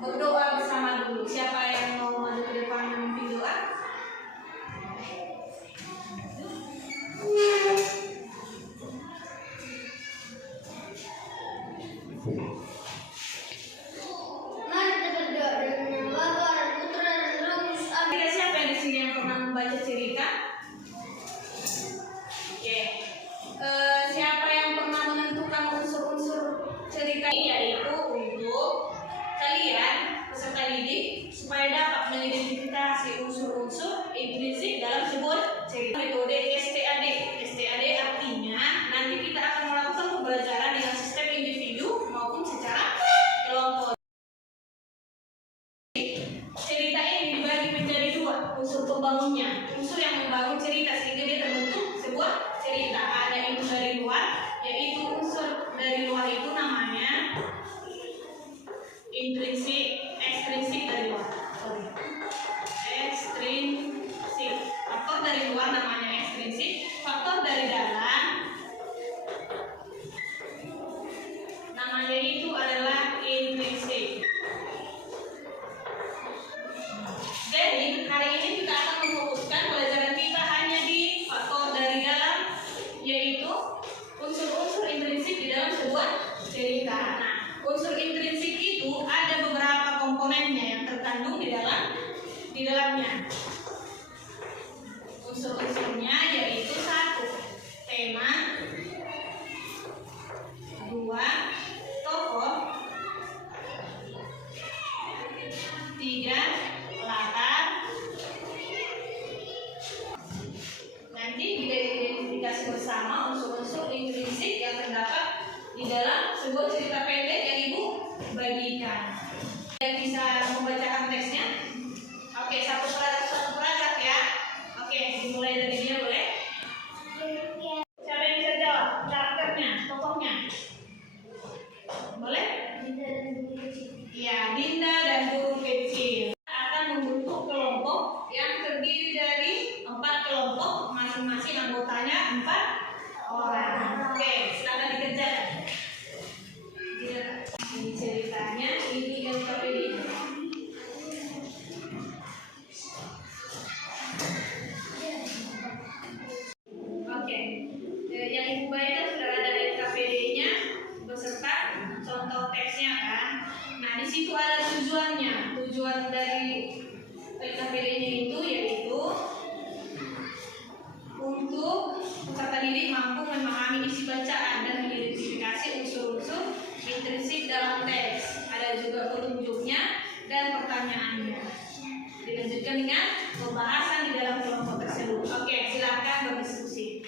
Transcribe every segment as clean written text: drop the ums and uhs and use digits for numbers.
berdoa bersama dulu. Siapa yang mau maju ke depan memimpin doa? Mari kita berdoa dengan nama Bapa dan Putra dan Roh Kudus. Amin. Siapa yang di sini yang pernah membaca cerita? Oke. Siapa yang pernah menentukan unsur-unsur cerita ini, yaitu untuk kalian peserta didik supaya dapat mengidentifikasi unsur-unsur implisit dalam sebuah cerita. Metode STAD. STAD artinya nanti kita akan melakukan pembelajaran dengan sistem individu maupun secara kelompok. Cerita ini dibagi menjadi dua unsur pembangunnya, unsur yang membangun cerita sehingga dia terbentuk sebuah cerita. Ada itu dari luar, yaitu unsur dari luar itu namanya intrinsik, ekstrinsik dari luar. Ekstrinsik. Faktor dari luar namanya ekstrinsik, faktor dari dalam namanya itu adalah intrinsik. Jadi hari ini kita akan memfokuskan pelajaran kita hanya di faktor dari dalam, yaitu unsur-unsur intrinsik di dalam sebuah cerita. Nah, unsur intrinsik itu ada beberapa komponennya yang terkandung di dalamnya. Unsur-unsurnya yaitu 1. Tema, 2. Tokoh, 3. latar. Nanti kita identifikasi bersama unsur-unsur intrinsik yang terdapat di dalam sebuah cerita pendek yang Ibu bagikan. Dan bisa membacakan teksnya. Oke, satu paragraf ya. Oke, dimulai dari dia boleh? Siapa yang bisa jawab? Karakternya, tokohnya. Boleh? Ya, Dinda dan guru kecil akan membentuk kelompok yang terdiri dari 4 kelompok, masing-masing anggotanya 4 orang. Oke, silakan dikerjakan. Ini ceritanya, ini LKPD. Oke, yang Ibu baca sudah ada LKPD-nya beserta contoh teksnya kan. Nah, di situ ada tujuannya. Tujuan dari LKPD-nya itu yaitu untuk peserta didik mampu memahami isi bacaan dan mengidentifikasi unsur-unsur intrinsik dalam teks. Ada juga petunjuknya dan pertanyaannya. Dilanjutkan dengan pembahasan di dalam kelompok tersebut. Oke, silakan berdiskusi.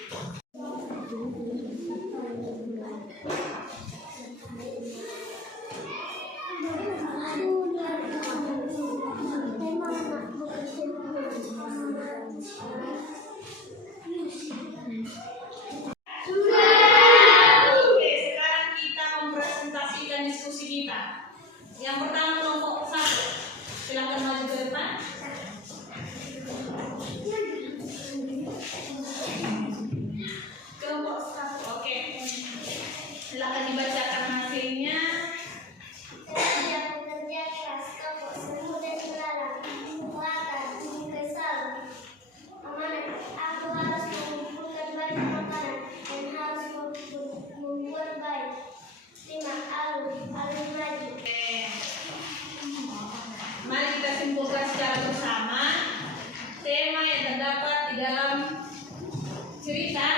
Oke, sekarang kita mempresentasikan diskusi kita. Yang pertama kelompok 1. Silakan maju ke depan. Kelompok 1. Oke. Silakan dibacakan hasilnya. Saya bekerja keras, kelompok semu dan belalang, muatan, kesal, amanat. Aku harus mengumpulkan banyak makanan dan harus membuat baik. Terima alun maju. Mari kita simpulkan secara bersama tema yang terdapat di dalam cerita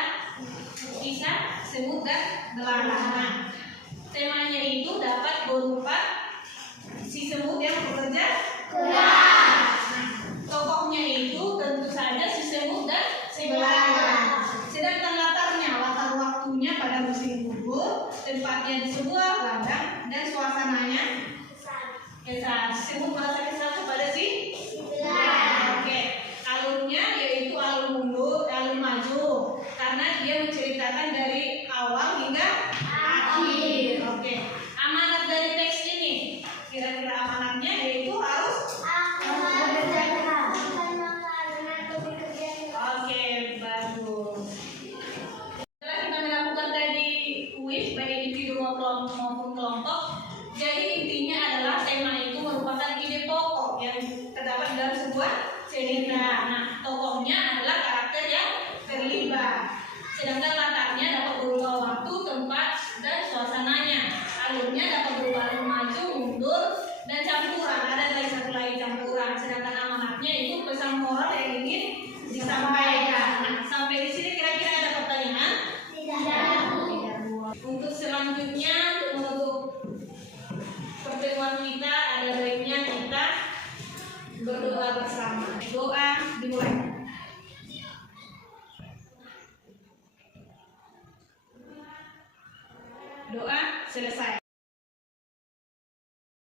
kisah semut dan belalang. Nah, temanya itu dapat berupa si semut yang bekerja keras. Nah, tokohnya itu tentu saja si semut dan si belalang. Sedangkan latar waktunya pada musim gugur, tempatnya di sebuah ladang dan suasananya kesal. Semut merasa kesal kepada si belalang. Oke, alurnya yaitu alur mundur, alur maju, karena dia menceritakan dari awal hingga akhir. Oke, amanat dari teks ini, kira-kira amanatnya yaitu harus Oke, bagus. Setelah kita melakukan tadi kuis baik individu maupun kelompok, jadi intinya adalah tema itu merupakan sebuah cerita. Nah, tokohnya adalah karakter yang terlibat. Sedangkan latarnya dapat berupa waktu, tempat, dan suasananya. Alurnya dapat berupa alur maju, mundur, dan campuran. Ada satu lagi campuran. Sedangkan amanatnya itu pesan moral yang ingin disampaikan. Nah, sampai di sini kira-kira ada pertanyaan? Tidak. Untuk selanjutnya, untuk menutup pertemuan kita, ada baiknya kita berdoa bersama. Doa dimulai.